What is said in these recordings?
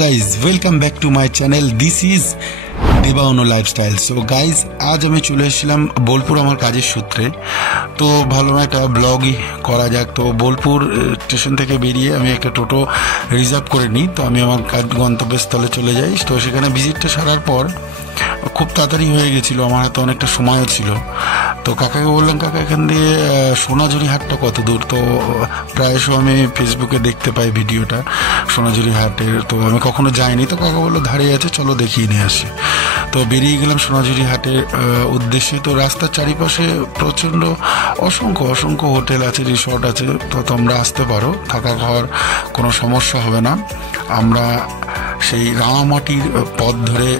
Guys welcome back to my channel, this is দেবাউনো lifestyle. So guys আজ আমি চলে এসেছিলাম বোলপুর আমার কাজের সূত্রে। তো ভালো একটা ব্লগই করা যাক। তো বোলপুর স্টেশন থেকে বেরিয়ে আমি একটা টোটো রিজার্ভ করে নিই। তো আমি আমার কাজ গন্তব্যস্থলে চলে যাই। তো সেখানে ভিজিটটা সারার পর খুব তাড়াতাড়ি হয়ে গেছিলো, আমার হাতে অনেকটা সময়ও ছিল। তো কাকাকে বললাম, কাকা এখান দিয়ে সোনাঝুরি হাটটা কত দূর? তো প্রায়শ আমি ফেসবুকে দেখতে পাই ভিডিওটা সোনাঝুরি হাটের, তো আমি কখনো যাইনি। তো কাকা বললো ধারে আছে, চলো দেখিয়ে নিয়ে আসি। তো বেরিয়ে গেলাম সোনাঝুরি হাটের উদ্দেশ্যে। তো রাস্তার চারিপাশে প্রচণ্ড অসংখ্য হোটেল আছে, রিসর্ট আছে। তো তোমরা আসতে পারো, থাকা খাওয়ার কোনো সমস্যা হবে না। আমরা সেই রাঙামাটির পথ ধরে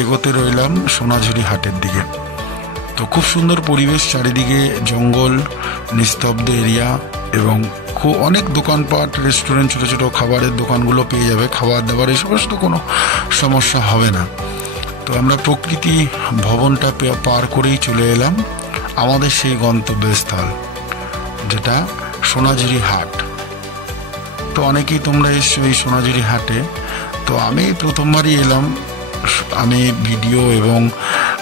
এগোতে রইলাম সোনাঝুরি হাটের দিকে। তো খুব সুন্দর পরিবেশ, চারিদিকে জঙ্গল, নিস্তব্ধ এরিয়া এবং খুব অনেক দোকানপাট, রেস্টুরেন্ট, ছোটো ছোটো খাবারের দোকানগুলো পেয়ে যাবে। খাবার দাবার এই সমস্ত কোনো সমস্যা হবে না। তো আমরা প্রকৃতি ভবনটা পার করেই চলে এলাম আমাদের সেই গন্তব্যস্থল, যেটা সোনাঝুরি হাট। তো অনেকেই তোমরা এসছো এই সোনাঝুরি হাটে। তো আমি প্রথমবারই এলাম। আমি ভিডিও এবং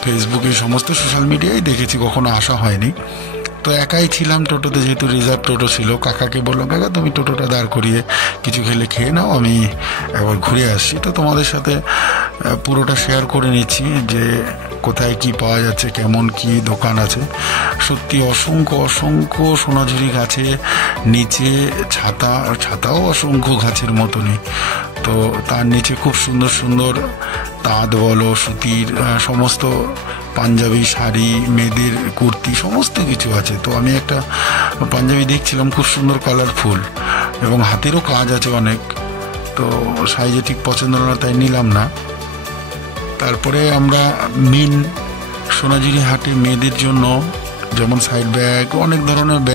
ফেসবুকে সমস্ত সোশ্যাল মিডিয়ায় দেখেছি, কখনো আসা হয়নি। তো একাই ছিলাম টোটোতে, যেহেতু রিজার্ভ টোটো ছিল। কাকাকে বললাম, কাকা তুমি টোটোটা দাঁড় করিয়ে কিছু খেয়ে নাও, আমি একবার ঘুরে আসছি। তো তোমাদের সাথে পুরোটা শেয়ার করে নিচ্ছি যে কোথায় কি পাওয়া যাচ্ছে, কেমন কি দোকান আছে। সত্যি অসংখ্য সোনাঝুরি গাছে নিচে ছাতাও অসংখ্য গাছের মতনই। তো তার নিচে খুব সুন্দর তাঁত বলো, সুতির সমস্ত পাঞ্জাবি শাড়ি, মেয়েদের কুর্তি, সমস্ত কিছু আছে। তো আমি একটা পাঞ্জাবি দেখছিলাম, খুব সুন্দর কালারফুল এবং হাতেরও কাজ আছে অনেক। তো সাইজে ঠিক পছন্দ হলো না, তাই নিলাম না। তারপরে আমরা মেন সোনাঝুরি হাটে মেয়েদের জন্য যেমন সাইড ব্যাগ, অনেক ধরনের ব্যাগ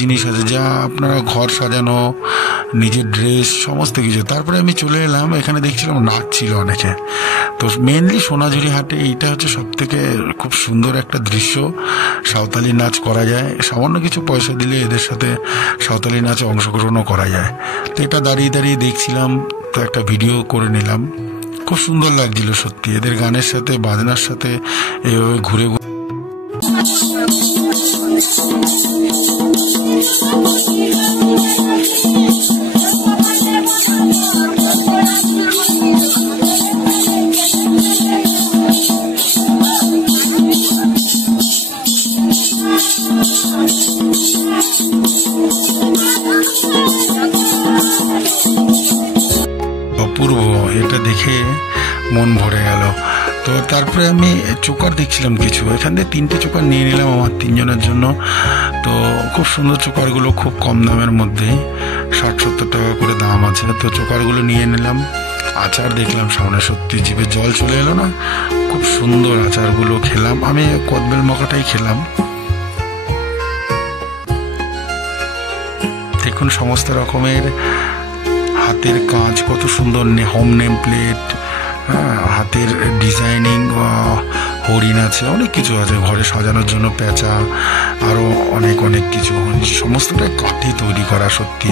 জিনিস আছে, যা আপনারা ঘর সাজানো, নিজের ড্রেস, সমস্ত কিছু। তারপরে আমি চলে এলাম, এখানে দেখছিলাম নাচ ছিল অনেকে। তো মেনলি সোনাঝুরি হাটে এইটা হচ্ছে সব থেকে খুব সুন্দর একটা দৃশ্য। সাঁওতালি নাচ করা যায়, সামান্য কিছু পয়সা দিলে এদের সাথে সাঁওতালি নাচে অংশগ্রহণও করা যায়। তো এটা দাঁড়িয়ে দেখছিলাম, তো একটা ভিডিও করে নিলাম। খুব সুন্দর লাগছিল সত্যি, এদের গানের সাথে বাজনার সাথে এইভাবে ঘুরে অপূর্ব, এটা দেখে মন ভরে গেল। তো তারপরে আমি চোকার দেখছিলাম কিছু, এখান থেকে 3টে চোকার নিয়ে নিলাম আমার 3 জনের জন্য। তো খুব সুন্দর চোকারগুলো, খুব কম দামের মধ্যে, 60-70 টাকা করে দাম আছে। তো চোকারগুলো নিয়ে নিলাম। আচার দেখলাম সামনে, সত্যি জিভে জল চলে এলো না, খুব সুন্দর আচারগুলো খেলাম। আমি কদবেল মাখাটাই খেলাম। দেখুন সমস্ত রকমের হাতের কাজ, কত সুন্দর হোম নেম প্লেট, হাতের ডিজাইনিং, হরিণ আছে, অনেক কিছু আছে ঘরে সাজানোর জন্য, পেঁচা, আরও অনেক কিছু। সমস্তটাই কাঠে তৈরি করা, সত্যি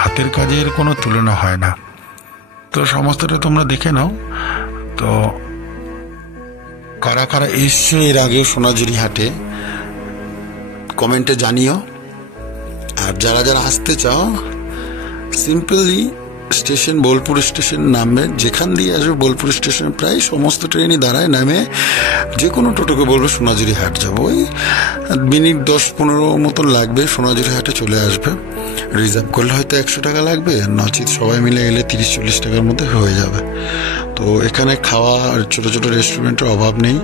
হাতের কাজের কোনো তুলনা হয় না। তো সমস্তটা তোমরা দেখে নাও। তো কারা এসছে এর আগে সোনাঝুরি হাটে কমেন্টে জানিও। আর যারা আসতে চাও, সিম্পলি স্টেশন বোলপুর স্টেশন নামবে, যেখান দিয়ে আসবে বোলপুর স্টেশন প্রায় সমস্ত ট্রেনই দাঁড়ায়। নামে যে কোনো টোটোকে বলবে সোনাঝুরি হাট যাবো, ওই মিনিট 10-15 মতন লাগবে, সোনাঝুরি হাটে চলে আসবে। রিজার্ভ করলে হয়তো 100 টাকা লাগবে, নচিত সবাই মিলে এলে 30-40 টাকার মধ্যে হয়ে যাবে। তো এখানে খাওয়া আর ছোটো রেস্টুরেন্টের অভাব নেই,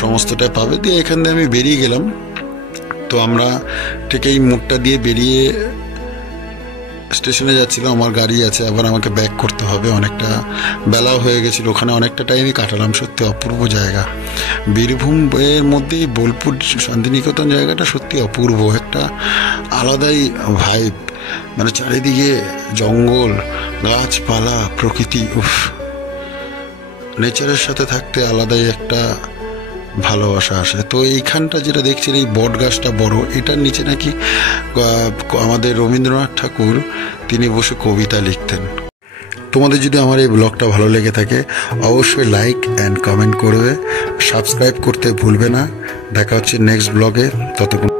সমস্তটাই পাবে। দিয়ে এখান দিয়ে আমি বেরিয়ে গেলাম। তো আমরা ঠিক এই মোড়টা দিয়ে বেরিয়ে স্টেশনে যাচ্ছিলাম, আমার গাড়ি আছে, আবার আমাকে ব্যাক করতে হবে, অনেকটা বেলাও হয়ে গেছিলো। ওখানে অনেকটা টাইমই কাটালাম। সত্যি অপূর্ব জায়গা, বীরভূম এর মধ্যেই বোলপুর শান্তিনিকেতন জায়গাটা সত্যি অপূর্ব, একটা আলাদাই ভাইব। মানে চারিদিকে জঙ্গল, গাছপালা, প্রকৃতি, নেচারের সাথে থাকতে আলাদাই একটা ভালোবাসা আসে। তো এইখানটা যেটা দেখছেন এই বট গাছটা বড়, এটার নিচে নাকি আমাদের রবীন্দ্রনাথ ঠাকুর তিনি বসে কবিতা লিখতেন। তোমাদের যদি আমার এই ব্লগটা ভালো লেগে থাকে অবশ্যই লাইক অ্যান্ড কমেন্ট করবে, সাবস্ক্রাইব করতে ভুলবে না। দেখা হচ্ছে নেক্সট ব্লগে, ততক্ষণ